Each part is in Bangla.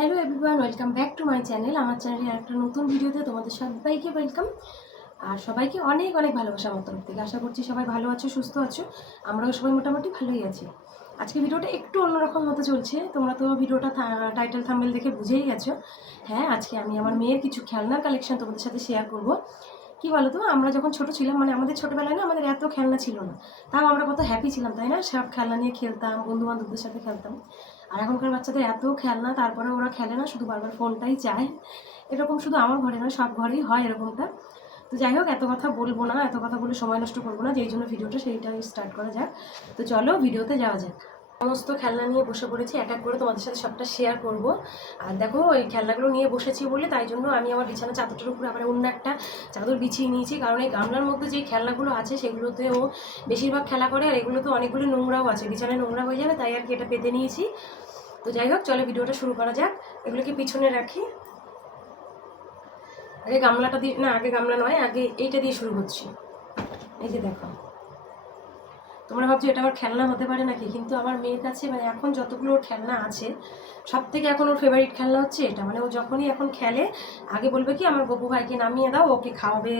Hello everyone, welcome back to my channel. আমার চ্যানেলে একটা নতুন ভিডিওতে তোমাদের সবাইকে ওয়েলকাম। আর সবাইকে অনেক অনেক ভালোবাসা আমার তরফ থেকে আশা করছি সবাই ভালো আছো, সুস্থ আছো। আমরাও সবাই মোটামুটি ভালোই আছি। আজকে ভিডিওটা একটু অন্যরকম মতো চলছে। তোমরা তো ভিডিওটা টাইটেল থাম্বেল দেখে বুঝেই গেছো। হ্যাঁ আজকে আমি আমার মেয়ের কিছু খেলনার কালেকশন তোমাদের সাথে শেয়ার করব। কি বলো তো, আমরা যখন ছোট ছিলাম মানে আমাদের ছোটোবেলায় না আমাদের এত খেলনা ছিল না। তাও আমরা কত হ্যাপি ছিলাম, তাই না? সব খেলনা নিয়ে খেলতাম বন্ধু বান্ধবদের সাথে খেলতাম। আর এখনকার বাচ্চাদের এত খেলনা, তারপরে ওরা খেলে না, শুধু বারবার ফোনটাই চায়। এরকম শুধু আমার ঘরে নয়, সব ঘরেই হয় এরকমটা। তো যাই হোক, এত কথা বলব না, এত কথা বলে সময় নষ্ট করব না, যেই জন্য ভিডিওটা সেইটাই স্টার্ট করা যাক। তো চলো, ভিডিওতে যাওয়া যাক। সমস্ত খেলনা নিয়ে বসে পড়েছি, এক এক করে তোমাদের সাথে সবটা শেয়ার করব। আর দেখো এই খেলনাগুলো নিয়ে বসেছি বলে, তাই জন্য আমি আমার বিছানা চাদরটার উপরে আবার অন্য একটা চাদর বিছিয়ে নিয়েছি। কারণ এই গামলার মধ্যে যে খেলনাগুলো আছে, সেগুলোতে ও বেশিরভাগ খেলা করে, আর এগুলোতে অনেকগুলো নোংরাও আছে। বিছানায় নোংরা হয়ে যাবে, তাই আর কি এটা পেতে নিয়েছি। তো যাই হোক, চলো ভিডিওটা শুরু করা যাক। এগুলোকে পিছনে রাখি। আগে গামলাটা দিয়ে না, আগে গামলা নয়, আগে এইটা দিয়ে শুরু করছি। এই যে দেখো। তোমরা ভাবছ এটা আমার খেলনা হতে পারে নাকি? কিন্তু আমার মেয়ের কাছে মানে এখন যতগুলো ওর খেলনা আছে সব থেকে এখন ওর ফেভারিট খেলনা হচ্ছে এটা। মানে ও যখনই এখন খেলে, আগে বলবে কি, আমার গপু ভাইকে নামিয়ে দাও, ওকে খাওয়াবে,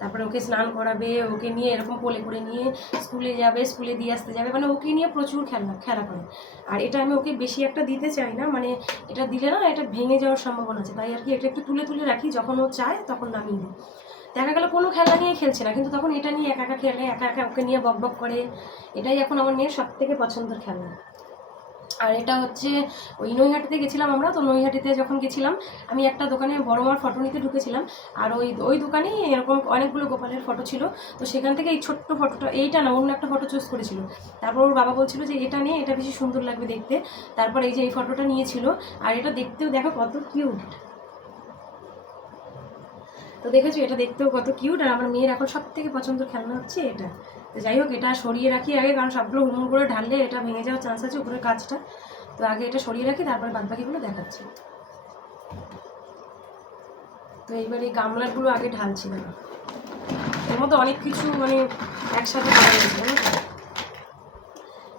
তারপরে ওকে স্নান করাবে, ওকে নিয়ে এরকম কোলে করে নিয়ে স্কুলে যাবে, স্কুলে দিয়ে আসতে যাবে। মানে ওকে নিয়ে প্রচুর খেলনা, খেলা করে। আর এটা আমি ওকে বেশি একটা দিতে চাই না মানে এটা দিলে না, এটা ভেঙে যাওয়ার সম্ভাবনা আছে। তাই আর কি এটা একটু তুলে তুলে রাখি, যখন ও চায় তখন নামিয়ে দিই। দেখা গেল কোনো খেলা নিয়ে খেলছে না, কিন্তু তখন এটা নিয়ে একা একা খেলে, একা একা ওকে নিয়ে বক বক করে, এটাই এখন আমার মেয়ের সব থেকে পছন্দের খেলনা। আর এটা হচ্ছে, ওই নৈহাটিতে গেছিলাম আমরা, তো নৈহাটিতে যখন গেছিলাম, আমি একটা দোকানে বড় মার ফটো নিতে ঢুকেছিলাম, আর ওই ওই দোকানেই এরকম অনেকগুলো গোপালের ফটো ছিল, তো সেখান থেকে এই ছোট্ট ফটোটা এইটা না, অন্য একটা ফটো চুজ করেছিল। তারপর ওর বাবা বলছিল যে, এটা নিয়ে এটা বেশি সুন্দর লাগবে দেখতে। তারপর এই যে এই ফটোটা নিয়েছিল, আর এটা দেখতেও দেখো কত কিউট তো দেখেছ, এটা দেখতেও কত কিউট আর আমার মেয়ের এখন সব থেকে পছন্দের খেলনা হচ্ছে এটা। তো যাই হোক, এটা সরিয়ে রাখি আগে, কারণ সবগুলো হুমুর করে ঢাললে এটা ভেঙে যাওয়ার চান্স আছে উপরের কাজটা তো আগে এটা সরিয়ে রাখি, তারপরে বাদবাকিগুলো দেখাচ্ছি। তো এইবার এই গামলাগুলো আগে ঢালছি না এর মধ্যে অনেক কিছু মানে একসাথে?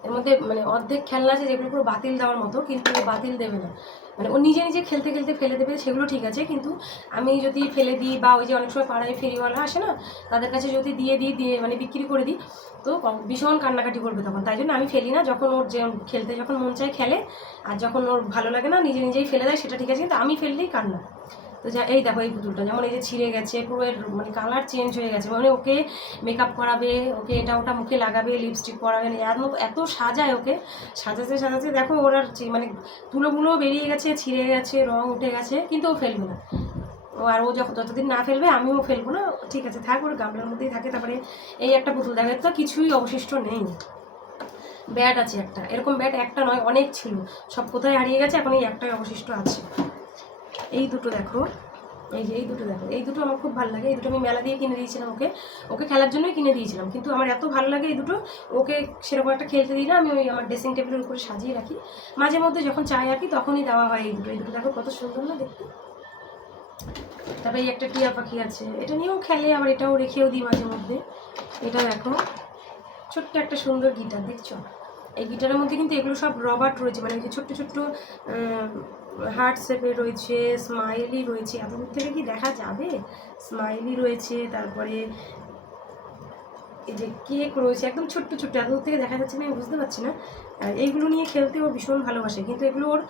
এর মধ্যে মানে অর্ধেক খেলনা আছে যেগুলো পুরো বাতিল দেওয়ার মতো, কিন্তু বাতিল দেবে না। মানে ও নিজে নিজে খেলতে খেলতে ফেলে দেবে, সেগুলো ঠিক আছে, কিন্তু আমি যদি ফেলে দিই বা ওই যে অনেক সময় পাড়ায় ফেরিওয়ালা আসে না, তাদের কাছে যদি দিয়ে দিই, দিয়ে মানে বিক্রি করে দিই, তো ভীষণ কান্নাকাটি করবে তখন। তাই জন্য আমি ফেলি না, যখন ওর যে খেলতে যখন মন চায় খেলে, আর যখন ওর ভালো লাগে না, নিজে নিজেই ফেলে দেয়, সেটা ঠিক আছে, কিন্তু আমি ফেললেই কান্না। তো যা, এই দেখো এই পুতুলটা। যেমন এই যে ছিঁড়ে গেছে, পুরো এর মানে কালার চেঞ্জ হয়ে গেছে। মানে ওকে মেকআপ করাবে, ওকে এটা ওটা মুখে লাগাবে লিপস্টিক পরাবে এত এত সাজায় ওকে। সাজাতে সাজাতে দেখো ওর আর মানে তুলোগুলো বেরিয়ে গেছে, ছিঁড়ে গেছে, রং উঠে গেছে, কিন্তু ও ফেলবে না। ও আর ও যখন যতদিন না ফেলবে, আমিও ফেলব না। ঠিক আছে, থাক, ওর গামলার মধ্যেই থাকে। তারপরে এই একটা পুতুল দেখে তো কিছুই অবশিষ্ট নেই। ব্যাট আছে একটা। এরকম ব্যাট একটা নয়, অনেক ছিল। সব কোথায় হারিয়ে গেছে, এখন এই একটাই অবশিষ্ট আছে। এই দুটো দেখো। এই যে এই দুটো দেখো। এই দুটো আমার খুব ভালো লাগে। এই দুটো আমি মেলা দিয়ে কিনে দিয়েছিলাম ওকে। ওকে খেলার জন্যই কিনে দিয়েছিলাম। কিন্তু আমার এত ভালো লাগে এই দুটো, ওকে সেরকম একটা খেলতে দিই না। আমি ওই আমার ড্রেসিং টেবিলের উপরে সাজিয়ে রাখি। মাঝে মধ্যে যখন চাই আর কি, তখনই দেওয়া হয় এই দুটো। এই দুটো দেখো কত সুন্দর না দেখতে। তারপরে এই একটা টিয়া পাখি আছে। এটা নিয়েও খেলে, আবার এটাও রেখেও দিই মাঝে মধ্যে। এটা দেখো। ছোট্ট একটা সুন্দর গিটার, দেখছ? এই গিটারের মধ্যে কিন্তু এগুলো সব রবার্ট রয়েছে মানে যে ছোট্ট ছোট্ট হার্ট শেপে রয়েছে স্মাইলি রয়েছে। এত দূর থেকে কি দেখা যাবে? স্মাইলি রয়েছে, তারপরে এই যে কেক রয়েছে, একদম ছোট্ট ছোট্ট, এত দূর থেকে দেখা যাচ্ছে না আমি বুঝতে পারছি না। এইগুলো নিয়ে খেলতে ও ভীষণ ভালোবাসে, কিন্তু এগুলো ওর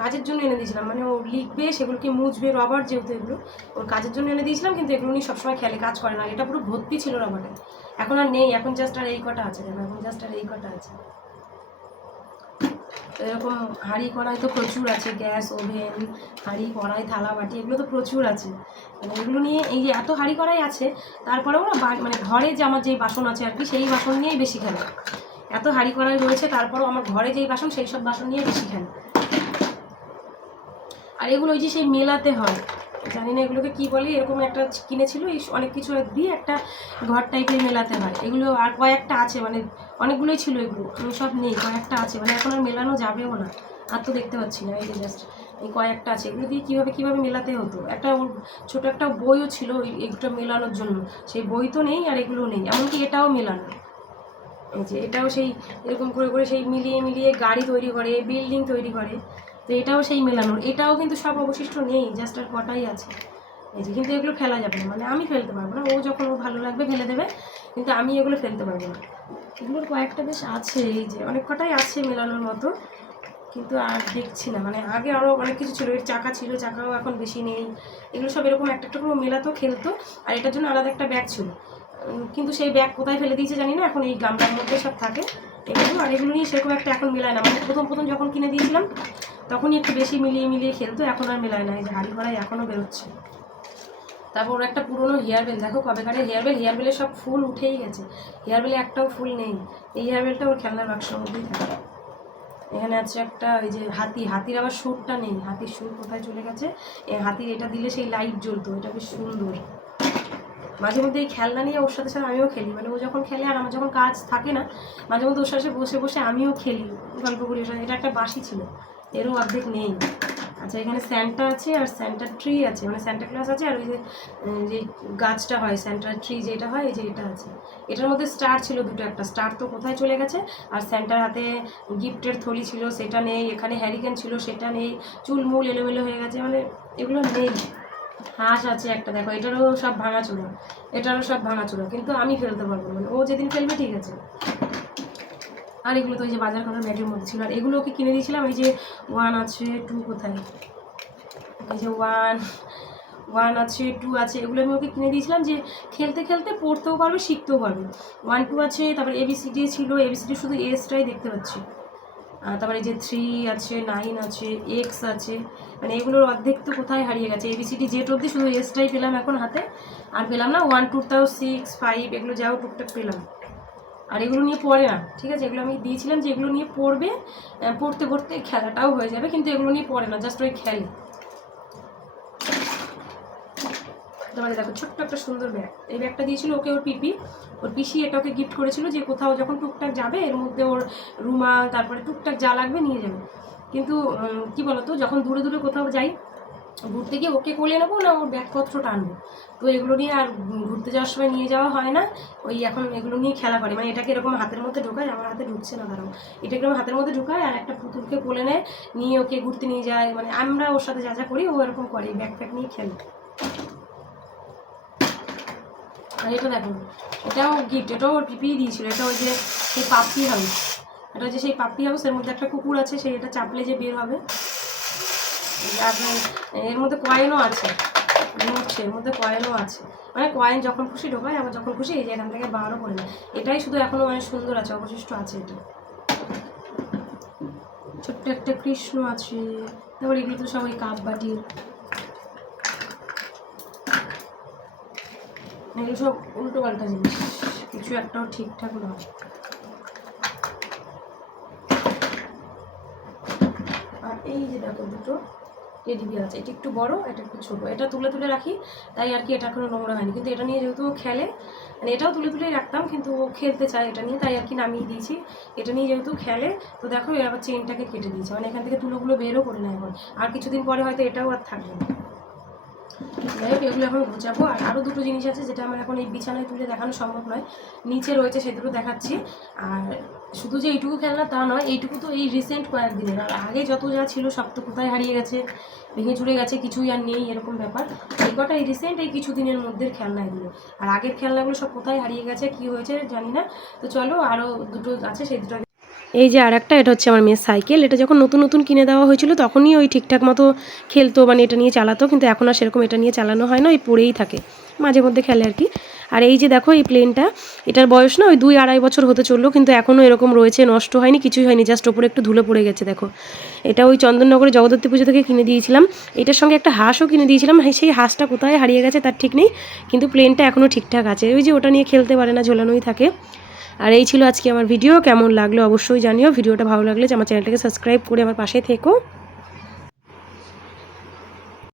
কাজের জন্য এনে দিয়েছিলাম মানে ও লিখবে, সেগুলোকে মুছবে রবার যেহেতু এগুলো, ওর কাজের জন্য এনে দিয়েছিলাম, কিন্তু এগুলো নিয়ে সবসময় খেলে, কাজ করে না। এটা পুরো ভর্তি ছিল রবারে এখন আর নেই, এখন জাস্ট আর এই কটা আছে দেখো এখন জাস্ট আর এই কটা আছে। এরকম হাঁড়ি কড়াই তো প্রচুর আছে, গ্যাস, ওভেন, হাঁড়ি কড়াই, থালা বাটি, এগুলো তো প্রচুর আছে। মানে এগুলো নিয়ে এই যে এত হাঁড়ি কড়াই আছে, তারপরেও না মানে ঘরে যে আমার যেই বাসন আছে আর কি, সেই বাসন নিয়েই বেশি খেলে। এত হাঁড়ি কড়াই রয়েছে, তারপরও আমার ঘরে যেই বাসন, সেই সব বাসন নিয়ে বেশি খেলে। আর এগুলো ওই যে সেই মেলাতে হয় জানি না এগুলোকে কী বলে, এরকম একটা কিনেছিল, এই অনেক কিছু দিয়ে একটা ঘর টাইপের মেলাতে হয়। এগুলো আর কয়েকটা আছে মানে অনেকগুলোই ছিল এগুলো আমি সব নেই, কয়েকটা আছে মানে এখন আর মেলানো যাবেও না। আর তো দেখতে পাচ্ছি না, এই জাস্ট এই কয়েকটা আছে। এগুলো দিয়ে কীভাবে কীভাবে মেলাতে হতো? একটা ওর ছোটো একটা বইও ছিল এগুলো মেলানোর জন্য। সেই বই তো নেই আর এগুলো নেই, এমনকি এটাও মেলানো। এই যে এটাও সেই, এরকম করে করে সেই মিলিয়ে মিলিয়ে গাড়ি তৈরি করে বিল্ডিং তৈরি করে। তো এটাও সেই মেলানোর, এটাও কিন্তু সব অবশিষ্ট নেই জাস্ট আর কটাই আছে। এই যে, কিন্তু এগুলো ফেলা যাবে না মানে আমি ফেলতে পারব না, ও যখন ও ভালো লাগবে ফেলে দেবে, কিন্তু আমি এগুলো ফেলতে পারব না। এগুলোর কয়েকটা বেশ আছে, এই যে, অনেক কটাই আছে মেলানোর মতো, কিন্তু আর দেখছি না মানে আগে আরও অনেক কিছু ছিল, এর চাকা ছিল, চাকাও এখন বেশি নেই, এগুলো সব এরকম একটা একটা করে মেলাতো, খেলতো, আর এটার জন্য আলাদা একটা ব্যাগ ছিল। কিন্তু সেই ব্যাগ কোথায় ফেলে দিয়েছে জানি না, এখন এই গামলার মধ্যে সব থাকে, এগুলো, আর এগুলো নিয়ে সেরকম একটা এখন মেলায় না মানে প্রথম প্রথম যখন কিনে দিয়েছিলাম তখনই একটু বেশি মিলিয়ে মিলিয়ে খেলতো, এখন আর মেলায় না এই হাড়ি ভরাই এখনও বেরোচ্ছে। তারপর ওর একটা পুরনো হেয়ার বেল দেখো কবেকারের হেয়ার বেল হেয়ার বেলের সব ফুল উঠেই গেছে। হেয়ার বেলে একটাও ফুল নেই। এই হেয়ার বেলটা ওর খেলনার বাক্সের মধ্যেই থাকে। এখানে আছে একটা ওই যে হাতি, হাতির আবার সুরটা নেই। হাতির সুর কোথায় চলে গেছে? হাতির এটা দিলে সেই লাইট জ্বলতো, এটা বেশ সুন্দর। মাঝে মধ্যে এই খেলনা নিয়ে ওর সাথে সাথে আমিও খেলি। মানে ও যখন খেলে আর আমার যখন কাজ থাকে না, মাঝে মধ্যে ওর সাথে বসে বসে আমিও খেলি। গল্প করি এটা একটা বাসি ছিল। এরও অর্ধেক নেই। আচ্ছা এখানে স্যান্টা আছে আর স্যান্টা ট্রি আছে। মানে স্যান্টা ক্লাস আছে আর ওই যে যে গাছটা হয় স্যান্টা ট্রি যেটা হয়, এই যে এটা আছে। এটার মধ্যে স্টার ছিল দুটো একটা। স্টার তো কোথায় চলে গেছে? আর স্যান্টার হাতে গিফটের থলি ছিল, সেটা নেই। এখানে হ্যারিকেন ছিল, সেটা নেই। চুলমুল এলোমেলো হয়ে গেছে। মানে এগুলো নেই। হাঁস আছে একটা। দেখো, এটারও সব ভাঙাচোরা। এটারও সব ভাঙাচোরা। কিন্তু আমি ফেলতে পারব মানে ও যেদিন ফেলবে, ঠিক আছে। আর এগুলো তো ওই যে বাজার করার ব্যাগের মধ্যে ছিল। আর এগুলো ওকে কিনে দিয়েছিলাম, এই যে ওয়ান আছে টু কোথায়? এই যে ওয়ান ওয়ান আছে টু আছে, এগুলো আমি ওকে কিনে দিয়েছিলাম যে খেলতে খেলতে পড়তেও পারবে, শিখতেও পারবে। ওয়ান টু আছে, তারপর এবিসিডি ছিল এবিসিডি শুধু এসটাই দেখতে পাচ্ছি। তারপরে এই যে থ্রি আছে নাইন আছে এক্স আছে মানে এগুলোর অর্ধেক তো কোথায় হারিয়ে গেছে? এবিসিডি জেট অবধি শুধু এসটাই পেলাম এখন হাতে। আর পেলাম না ওয়ান টু তাও সিক্স ফাইভ এগুলো যাও টুকটাক পেলাম। আর এগুলো নিয়ে পড়ে না, ঠিক আছে? এগুলো আমি দিয়েছিলাম যে এগুলো নিয়ে পড়বে পড়তে পড়তে খেলাটাও হয়ে যাবে, কিন্তু এগুলো নিয়ে পড়ে না জাস্ট ওই খেলে। তোমাদের দেখো, ছোট্ট একটা সুন্দর ব্যাগ। এই ব্যাগটা দিয়েছিল ওকে ওর পিপি। ওর পিসি এটা ওকে গিফট করেছিল যে কোথাও যখন টুকটাক যাবে, এর মধ্যে ওর রুমাল, তারপরে টুকটাক যা লাগবে নিয়ে যাবে। কিন্তু কি বলতো, যখন দূরে দূরে কোথাও যাই ঘুরতে গিয়ে ওকে কোলে নেব না ওর ব্যাগপত্র টানবো তো এগুলো নিয়ে আর ঘুরতে যাওয়ার সময় নিয়ে যাওয়া হয় না। ওই এখন এগুলো নিয়ে খেলা করে। মানে এটাকে এরকম হাতের মধ্যে ঢোকায়, আমার হাতে ঢুকছে না, দাঁড়াও। এটাকে এরকম হাতের মধ্যে ঢোকায় আর একটা পুতুলকে কোলে নেয়, নিয়ে ওকে ঘুরতে নিয়ে যায়। মানে আমরা ওর সাথে যা যা করি, ও এরকম করে। ব্যাগ নিয়ে খেলে। আর এটা দেখো, এটাও গিফট এটাও ওর পিপিই দিয়েছিল। এটা ওই যে সেই পাপড়ি হাউস এটা হচ্ছে সেই পাপড়ি হাউস এর মধ্যে একটা কুকুর আছে, সেই এটা চাপলে যে বের হবে। আর এর মধ্যে কয়েনও আছে। মুছছে এর মধ্যে কয়েনও আছে। মানে কয়েন যখন খুশি ঢোকায় আবার যখন খুশি এই যে এখান থেকে বারও করে না এটাই শুধু এখনও মানে সুন্দর আছে, অবশিষ্ট আছে এটা। ছোট্ট একটা কৃষ্ণ আছে। তারপর এগুলো তো সব ওই কাপ বাটির। এগুলো সব উল্টো পাল্টা জিনিস। কিছু একটাও ঠিকঠাক নয়। আর এই যে দেখো দুটো। টেডি বিয়ার আছে। এটা একটু বড়, এটা একটু ছোট। এটা তুলে তুলে রাখি, তাই আর কি এটা কোনো নোংরা হয়নি। কিন্তু এটা নিয়ে যেহেতু ও খেলে মানে এটাও তুলে তুলেই রাখতাম, কিন্তু ও খেলতে চায় এটা নিয়ে, তাই আর কি নামিয়ে দিয়েছি। এটা নিয়ে যেহেতু খেলে, তো দেখো এর আবার চেনটাকে কেটে দিয়েছে। মানে এখান থেকে তুলোগুলো বেরও করে নেয় এখন। আর কিছুদিন পরে হয়তো এটাও আর থাকবে না। যাই হোক, এগুলো এখন গোছাবো। আর আরও দুটো জিনিস আছে যেটা আমার এখন এই বিছানায় তুলে দেখানো সম্ভব নয়। নিচে রয়েছে সে দুটো দেখাচ্ছি। আর শুধু যে এইটুকু খেলনা তা নয়, এইটুকু তো এই রিসেন্ট কয়েকদিনের। আর আগে যত যা ছিল সব তো কোথায় হারিয়ে গেছে, ভেঙে চুরে গেছে, কিছুই আর নেই এরকম ব্যাপার। এই কটা এই রিসেন্ট এই কিছুদিনের মধ্যে খেলনা এগুলো। আর আগের খেলনাগুলো সব কোথায় হারিয়ে গেছে, কি হয়েছে জানি না। তো চলো আরও দুটো আছে, সেই দুটো এই যে আর একটা এটা হচ্ছে আমার মেয়ের সাইকেল। এটা যখন নতুন নতুন কিনে দেওয়া হয়েছিল তখনই ওই ঠিকঠাক মতো খেলতো মানে এটা নিয়ে চালাতো কিন্তু এখন আর সেরকম এটা নিয়ে চালানো হয় না ওই পড়েই থাকে মাঝে মধ্যে খেলে আর কি। আর এই যে দেখো এই প্লেনটা এটার বয়স না ওই দুই আড়াই বছর হতে চলল কিন্তু এখনও এরকম রয়েছে নষ্ট হয়নি কিছুই হয়নি জাস্ট ওপরে একটু ধুলো পড়ে গেছে দেখো। এটা ওই চন্দননগরে জগদ্ধাত্রী পুজো থেকে কিনে দিয়েছিলাম। এটার সঙ্গে একটা হাঁসও কিনে দিয়েছিলাম হ্যাঁ, সেই হাঁসটা কোথায় হারিয়ে গেছে তার ঠিক নেই কিন্তু প্লেনটা এখনও ঠিকঠাক আছে। ওই যে ওটা নিয়ে খেলতে পারে না ঝোলানোই থাকে। আর এই ছিল আজকে আমার ভিডিও কেমন লাগল অবশ্যই জানিও। ভিডিওটা ভালো লাগলে যে আমার চ্যানেলটাকে সাবস্ক্রাইব করে আমার পাশে থেকো।